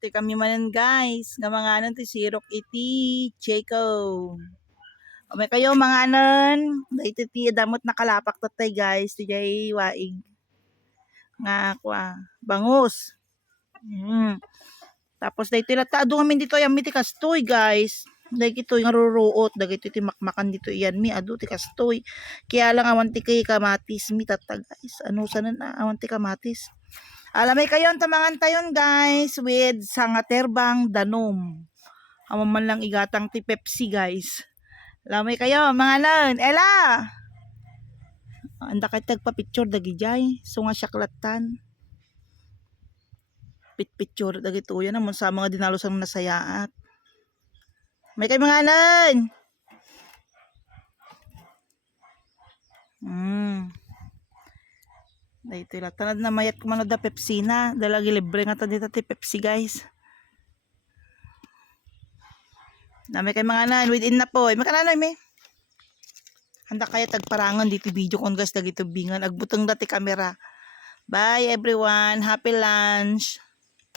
Ti kami manan guys, nga mga anan ti sirok iti Checo. O may kayo mga anan, dahito ti damot nakalapak tatay guys, ti jay waig. Nga kwa, bangus. Tapos dahito latado kami dito yung ti kastoy guys. Dahito yung ruruot, dahito ti makmakan dito iyan mi, adu ti kastoy. Kaya lang awan ti kay kamatis mi tata guys. Ano sana na awan ti kamatis. Alamay kayo ang tamangan tayon guys with sangaterbang danom. Amo man lang igatang ti Pepsi guys. Alamay kayo mga lan. Ela! Anda kay tagpa-picture dagi jay. So nga syaklatan. Picture dagi to yan naman sa mga dinalusang nasayaat. May kay mga lan. Dahito ila tanad na mayat kumano da Pepsi na. Dalagi libre nga dito ti Pepsi guys. Na may kay mga nan within na po. May kananoy may. Handa kaya tagparangan dito video kon guys dagito bingan agbutang dati kamera. Bye everyone. Happy lunch.